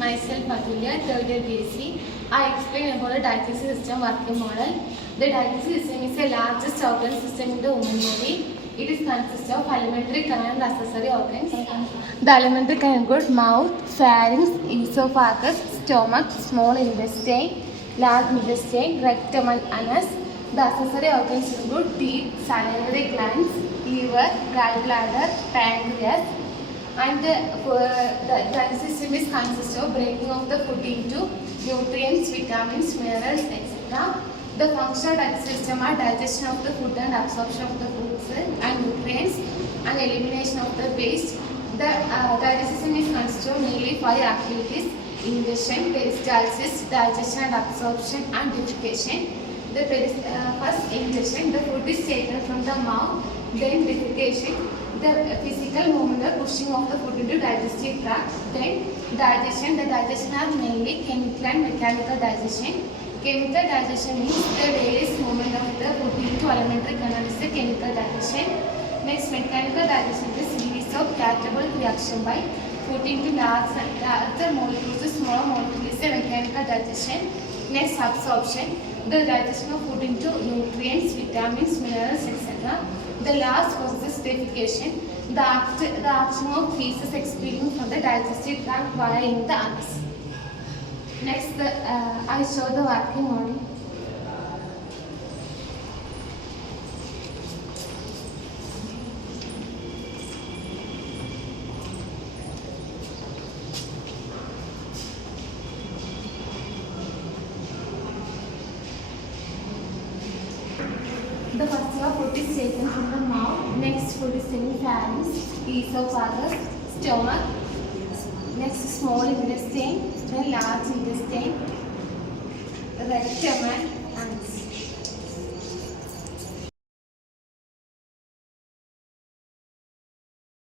myself Atulya, third year BSc. I explain about the digestive system working model. The digestive system is the largest organ system in the human body. It is consists of alimentary canal and accessory organs. The alimentary canal include mouth, pharynx, esophagus, stomach, small intestine, large intestine, rectum and anus. The accessory organs include teeth, salivary glands, liver, gallbladder, pancreas. And the digestive system is consists of breaking of the food into nutrients, vitamins, minerals, etc. The functional digestive system are digestion of the food and absorption of the foods and nutrients and elimination of the waste. The digestive system is consisted of mainly 5 activities: ingestion, peristalsis, digestion and absorption, and defecation. The first ingestion, the food is taken from the mouth. Then defecation, the physical movement of pushing of the food into digestive tract. Then digestion, the digestion are mainly chemical and mechanical digestion. Chemical digestion means the various movement of the food into alimentary canal is the chemical digestion. Next, mechanical digestion is series of catabolic reaction by food into larger molecules to smaller molecules is the mechanical digestion. Next, absorption, the digestion of food into nutrients, vitamins, minerals, etc. The last process is defecation, the action of feces expelling from the digestive tract via in the anus. Next, I show the working model. The first food is taken from the mouth. Next, food is taken pharynx, esophagus, stomach. Next, small intestine, then large intestine, rectum and anus.